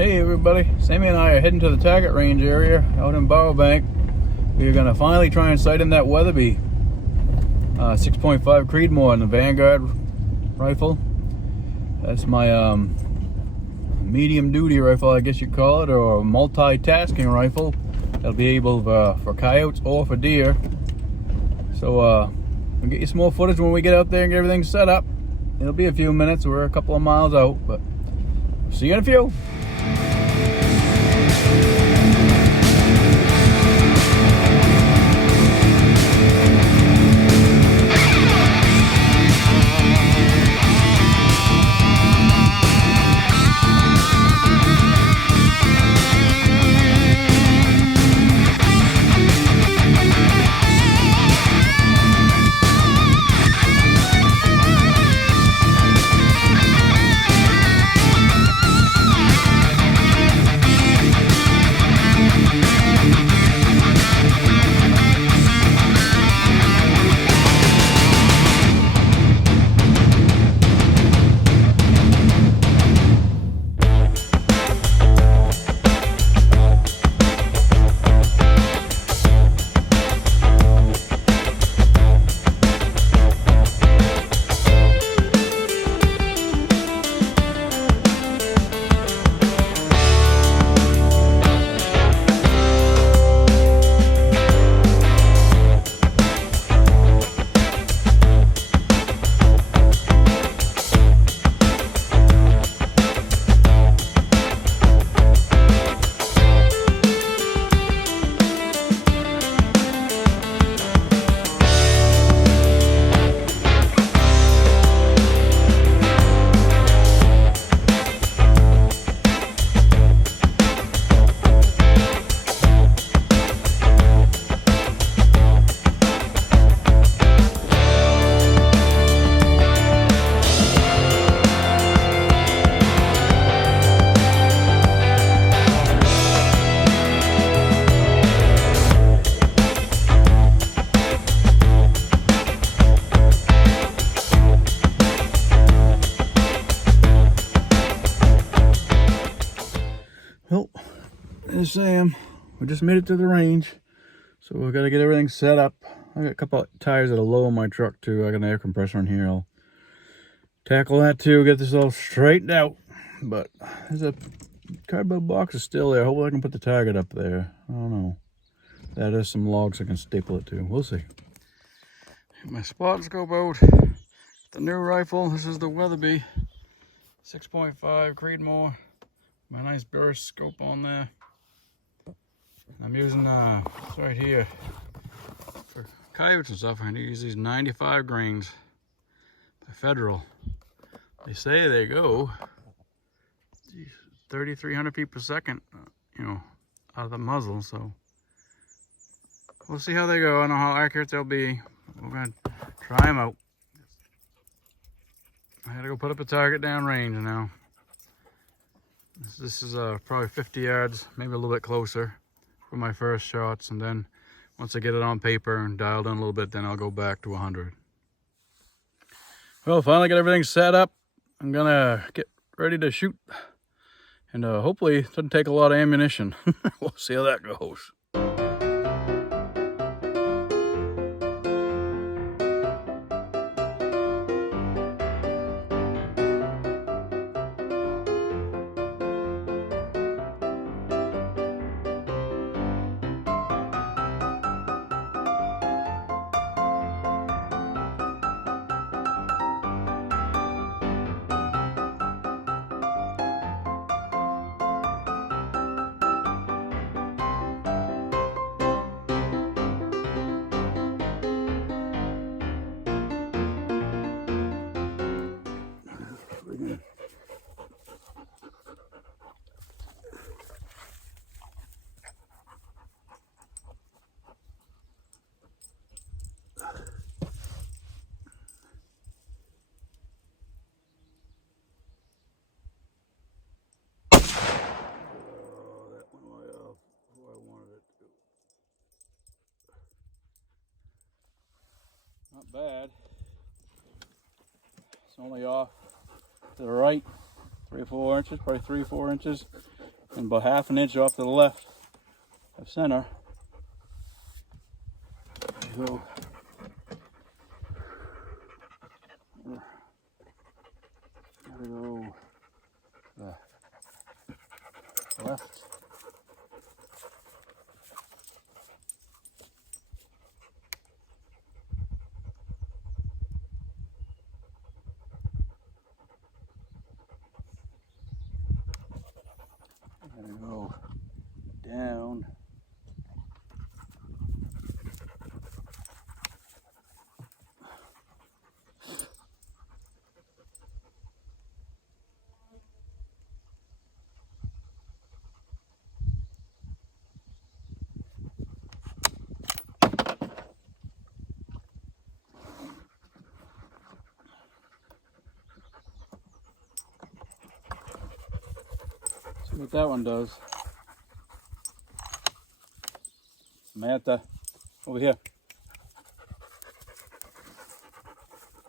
Hey everybody, Sammy and I are heading to the target range area out in Bowerbank. We're going to finally try and sight in that Weatherby 6.5 Creedmoor in the Vanguard rifle. That's my medium duty rifle, I guess you'd call it, or a multitasking rifle. That'll be able for coyotes or for deer. So we'll get you some more footage when we get out there and get everything set up. It'll be a few minutes, we're a couple of miles out, but see you in a few. Well, there's Sam. We just made it to the range, so we've got to get everything set up. I got a couple of tires that are low on my truck too. I got an air compressor in here. I'll tackle that too, get this all straightened out. But there's a cardboard box is still there. Hopefully I can put the target up there. I don't know. That is some logs I can staple it to. We'll see. My spot scope out. The new rifle. This is the Weatherby 6.5 Creedmoor. My nice burst scope on there. I'm using it's right here for coyotes and stuff. I'm gonna use these 95 grains by Federal. They say they go 3,300 feet per second, you know, out of the muzzle. So we'll see how they go. I don't know how accurate they'll be. We're gonna try them out. I had to go put up a target down range now. This is probably 50 yards, maybe a little bit closer for my first shots, and then once I get it on paper and dialed in a little bit, then I'll go back to 100. Well, finally got everything set up. I'm gonna get ready to shoot, and hopefully it doesn't take a lot of ammunition. We'll see how that goes. Not bad. It's only off to the right 3 or 4 inches, probably 3 or 4 inches. and about 1/2 inch off to the left of center. There you go. There we go. Left. There we go. Down. See what that one does. Samantha, over here.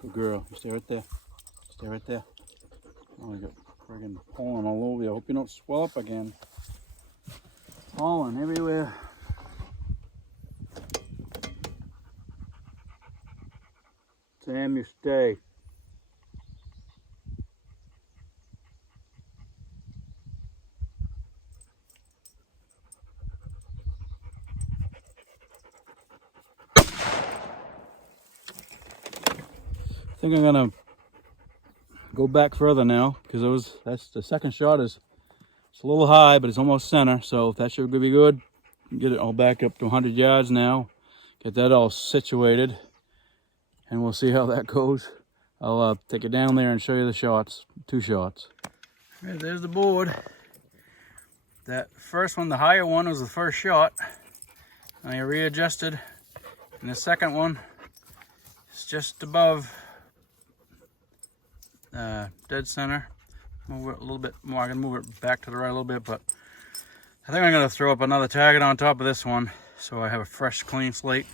Good girl. You stay right there. Stay right there. Oh, you got friggin' pollen all over you. I hope you don't swell up again. Pollen everywhere. Sam, you stay. I think I'm gonna go back further now because that's the second shot it's a little high, but it's almost center, so that should be good. Get it all back up to 100 yards now. Get that all situated, and we'll see how that goes. I'll take it down there and show you the shots, 2 shots. Right, there's the board. That first one, the higher one, was the first shot. I readjusted, and the second one is just above dead center. Move it a little bit more. I can move it back to the right a little bit, but I think I'm going to throw up another target on top of this one so I have a fresh, clean slate.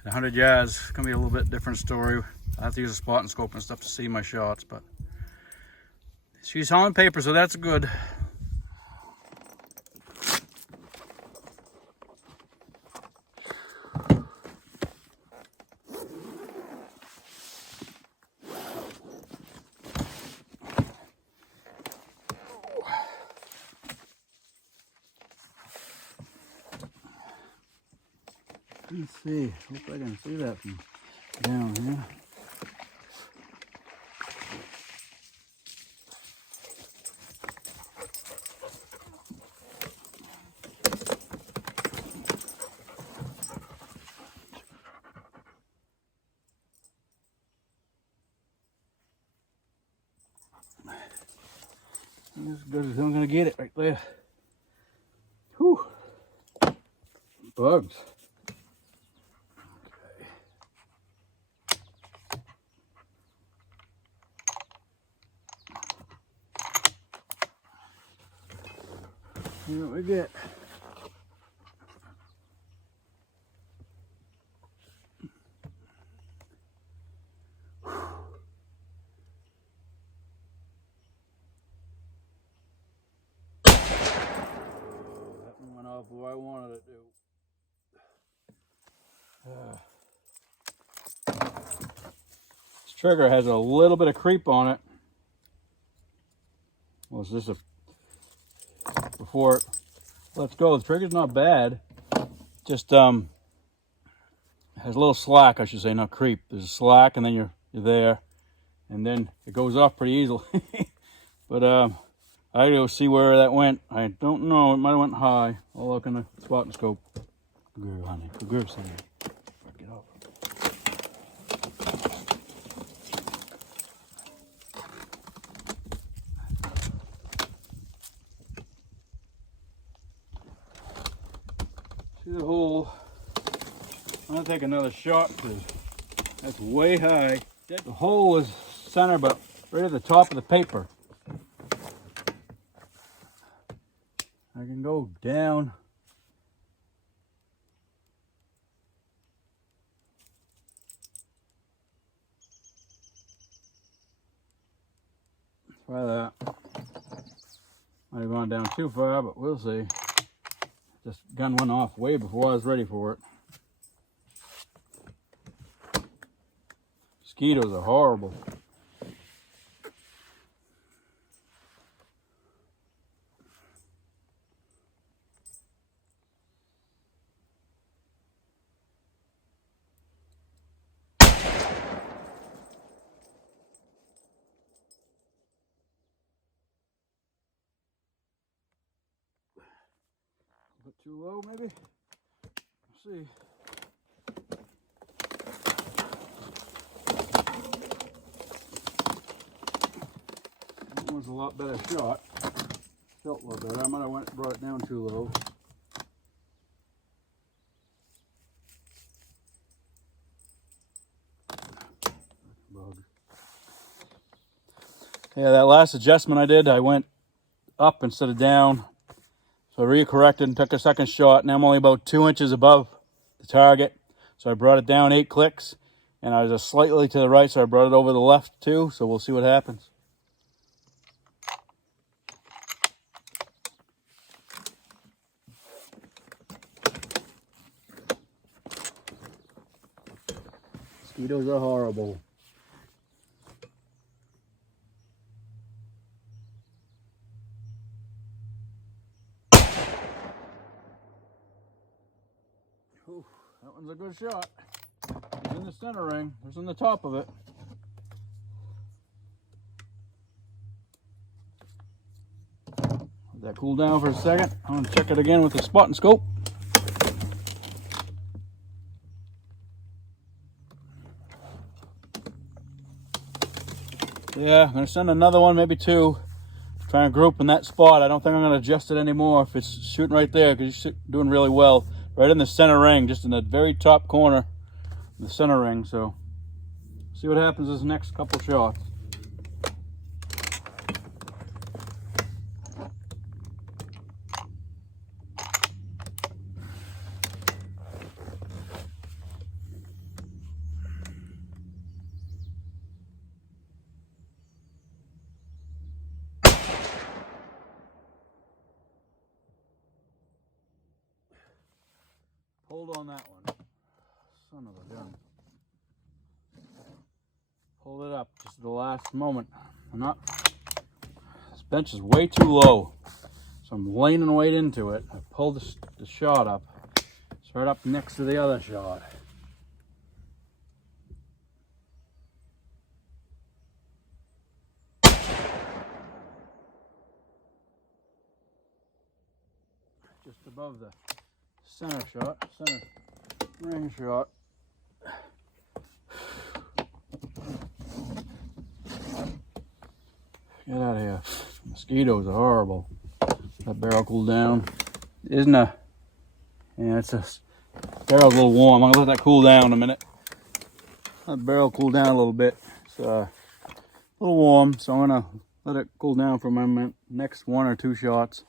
At 100 yards, it's going to be a little bit different story. I have to use a spot and scope and stuff to see my shots, but she's on paper, so that's good. Let's see. Hope I can see that from down here. As good as I'm gonna get it right there. Whew. Bugs. See what we get. That one went off where I wanted it to. This trigger has a little bit of creep on it. Well, it's just before it lets go. The trigger's not bad. Just has a little slack, I should say, not creep. There's a slack, and then you're there, and then it goes off pretty easily. But I gotta go see where that went. I don't know. It might have went high. I'll look in the spot and scope. Good girl, honey. Good girl, Sandy. Get off. See the hole. I'm gonna take another shot because that's way high. The hole is center, but right at the top of the paper. I can go down. Try that. Might have gone down too far, but we'll see. Just gun went off way before I was ready for it. Mosquitoes are horrible. A bit too low, maybe? Let's see. That was a lot better shot. Felt a lot better. I might have brought it down too low. Bug. Yeah, that last adjustment I did, I went up instead of down. So I recorrected and took a second shot. Now I'm only about 2 inches above the target. So I brought it down 8 clicks. And I was just slightly to the right, so I brought it over the left too. So we'll see what happens. Mosquitoes are horrible. Ooh, that one's a good shot. It's in the center ring. It's in the top of it. Let that cool down for a second. I'm going to check it again with the spotting scope. Yeah, I'm going to send another one, maybe two. Try and group in that spot. I don't think I'm going to adjust it anymore if it's shooting right there, because you're doing really well. Right in the center ring, just in the very top corner of the center ring. So, see what happens this next couple shots. Hold on that one. Son of a gun. Hold it up just at the last moment. This bench is way too low. So I'm leaning weight into it. I pulled the shot up. It's right up next to the other shot. Just above the center ring shot. Get out of here. Mosquitoes are horrible. That barrel cooled down. Isn't a... Yeah, it's a... Barrel's a little warm. I'm gonna let that cool down a minute. That barrel cooled down a little bit. It's a little warm, so I'm gonna let it cool down for my next 1 or 2 shots.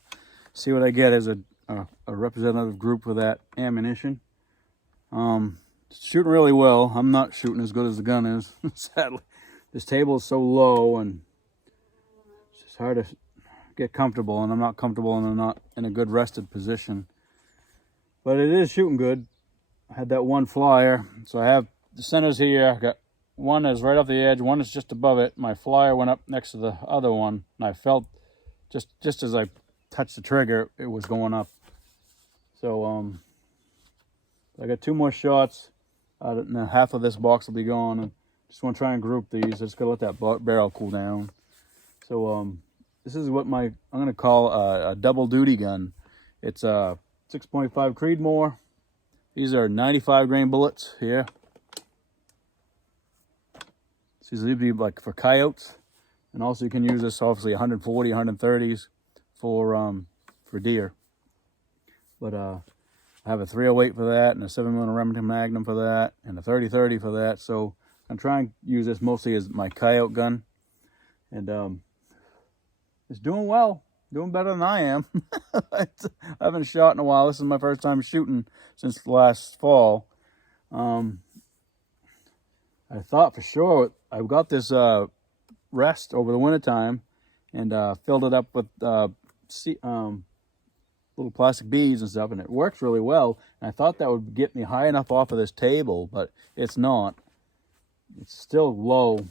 See what I get as a representative group for that ammunition. It's shooting really well. I'm not shooting as good as the gun is, sadly. This table is so low and it's just hard to get comfortable, and I'm not comfortable and I'm not in a good rested position. But it is shooting good. I had that one flyer, so I have the centers here. I got one is right off the edge, one is just above it. My flyer went up next to the other one, and I felt just as I touched the trigger, it was going up. So I got 2 more shots. Now half of this box will be gone. And just want to try and group these. I just gotta let that barrel cool down. So this is what I'm gonna call a double duty gun. It's a 6.5 Creedmoor. These are 95 grain bullets here. These would be like for coyotes, and also you can use this obviously 140, 130s for deer. But I have a 308 for that, and a 7mm Remington Magnum for that, and a 30-30 for that. So I'm trying to use this mostly as my coyote gun, and it's doing well, doing better than I am. I haven't shot in a while. This is my first time shooting since last fall. I thought for sure I got this rest over the wintertime and filled it up with little plastic beads and stuff, and it works really well. And I thought that would get me high enough off of this table, but it's not. It's still low.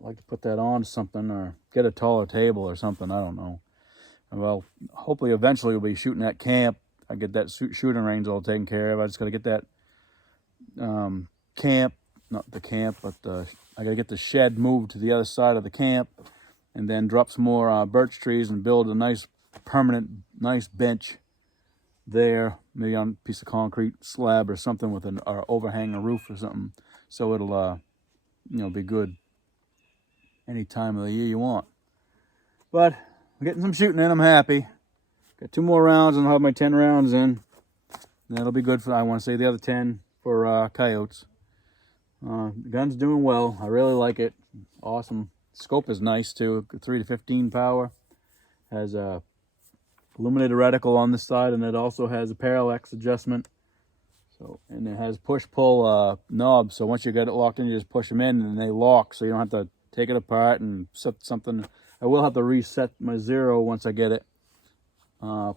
I'd like to put that on something or get a taller table or something. I don't know. Well, hopefully eventually we'll be shooting at camp. I get that shooting range all taken care of. I just got to get that camp, not the camp, but I got to get the shed moved to the other side of the camp, and then drop some more birch trees and build a nice permanent, nice bench there, maybe on a piece of concrete slab or something with an overhang, a roof or something, so it'll be good any time of the year you want. But I'm getting some shooting in. I'm happy. Got 2 more rounds and I'll have my 10 rounds in. And that'll be good for, I want to say, the other 10 for coyotes. The gun's doing well. I really like it. Awesome. Scope is nice too. 3 to 15 power. Has a illuminated reticle on this side, and it also has a parallax adjustment. So, and it has push-pull knobs. So once you get it locked in, you just push them in, and they lock. So you don't have to take it apart and set something. I will have to reset my 0 once I get it. But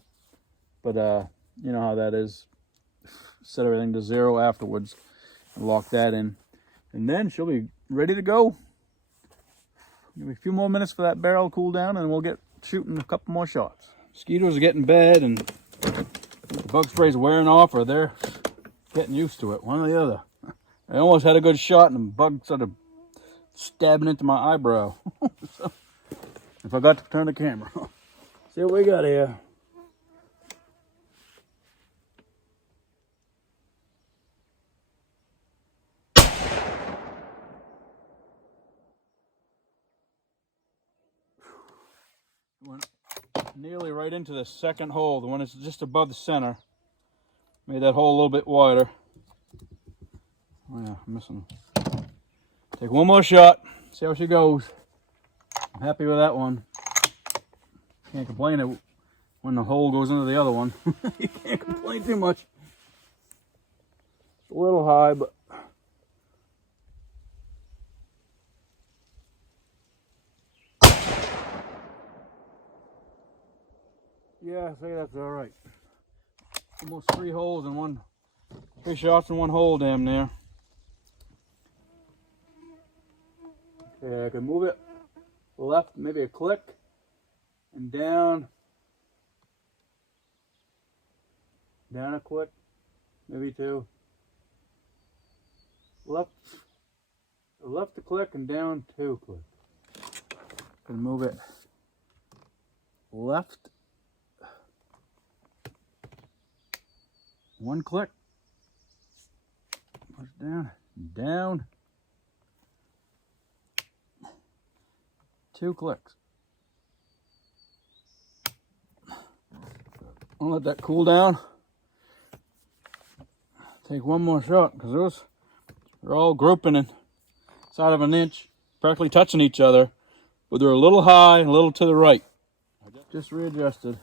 you know how that is. Set everything to 0 afterwards and lock that in. And then she'll be ready to go. Give me a few more minutes for that barrel to cool down, and we'll get shooting a couple more shots. Mosquitoes are getting bad, and the bug spray's wearing off, or they're getting used to it, one or the other. I almost had a good shot, and the bug started stabbing into my eyebrow. So, I forgot to turn the camera. See what we got here. Went nearly right into the second hole, the one that's just above the center. Made that hole a little bit wider. Oh yeah, I'm missing. Take one more shot, see how she goes. I'm happy with that one. Can't complain when the hole goes into the other one. You can't complain too much. It's a little high, but yeah, I say that's all right. Almost 3 holes in one, 3 shots in one hole, damn near. Okay, I can move it left, maybe a click, and down a click, maybe 2. Left a click and down 2 clicks. Can move it left 1 click, push down 2 clicks. I'll let that cool down. Take one more shot, because they're all grouping inside of an inch, practically touching each other, but they're a little high and a little to the right. Just readjusted.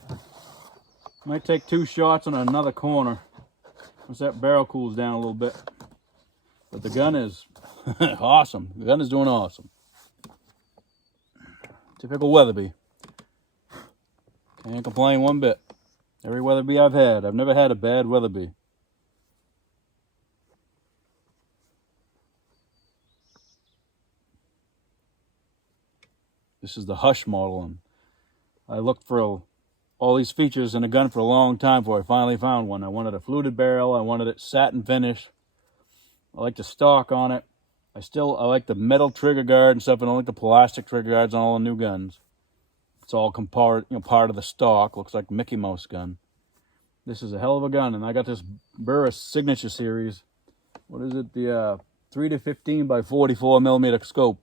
Might take 2 shots on another corner once that barrel cools down a little bit. But the gun is awesome. The gun is doing awesome. Typical Weatherby. Can't complain one bit. Every Weatherby I've had, I've never had a bad Weatherby. This is the Hush model, and I looked for all these features in a gun for a long time before I finally found one. I wanted a fluted barrel. I wanted it satin finish. I like the stock on it. I like the metal trigger guard and stuff. I don't like the plastic trigger guards on all the new guns. It's all part of the stock. Looks like a Mickey Mouse gun. This is a hell of a gun, and I got this Burris Signature Series. What is it? The 3 to 15 by 44 millimeter scope,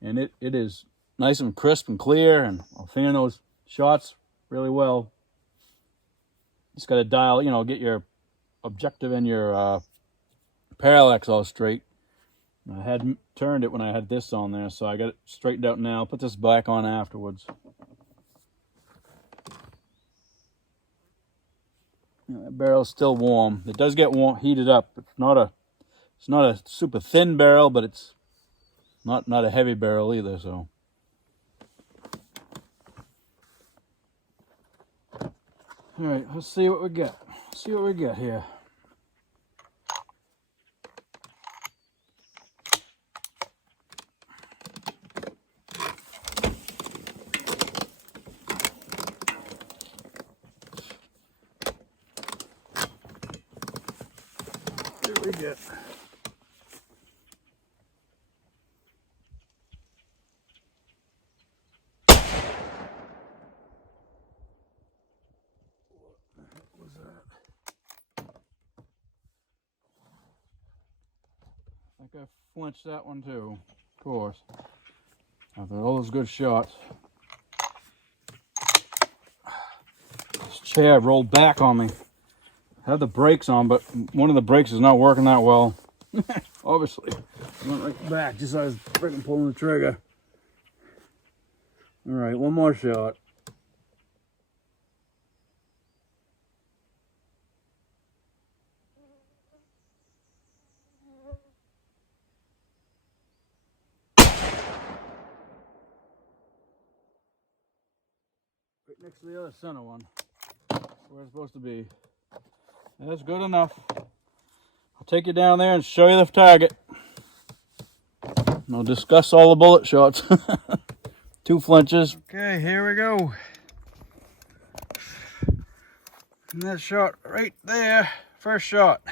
and it is nice and crisp and clear, and I'll fan those shots really well. Just got to dial, get your objective and your parallax all straight. I had turned it when I had this on there, so I got it straightened out now. I'll put this back on afterwards. That barrel's still warm. It does get heated up. It's not a super thin barrel, but it's not a heavy barrel either, so. All right, let's see what we get. See what we get here. See what we get. What was that? I think I flinched that one too, of course. After all those good shots. This chair rolled back on me. I had the brakes on, but one of the brakes is not working that well. Obviously. I went right back just as I was freaking pulling the trigger. Alright, one more shot. Right next to the other center one. That's where it's supposed to be. That's good enough. I'll take you down there and show you the target. And I'll discuss all the bullet shots. 2 flinches. Okay, here we go. And that shot right there. First shot.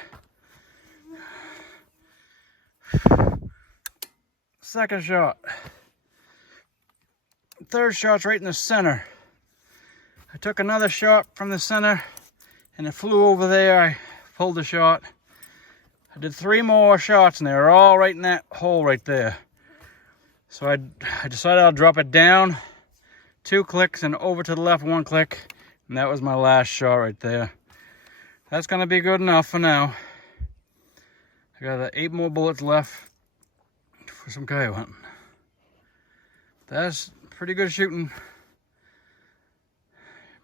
Second shot. Third shot's right in the center. I took another shot from the center and it flew over there. I pulled the shot. I did 3 more shots and they were all right in that hole right there. So I decided I'll drop it down 2 clicks and over to the left 1 click. And that was my last shot right there. That's gonna be good enough for now. I got 8 more bullets left for some coyote hunting. That's pretty good shooting.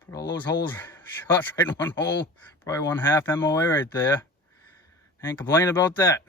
Put all those holes, shots right in one hole. Probably 1/2 MOA right there. Ain't complaining about that.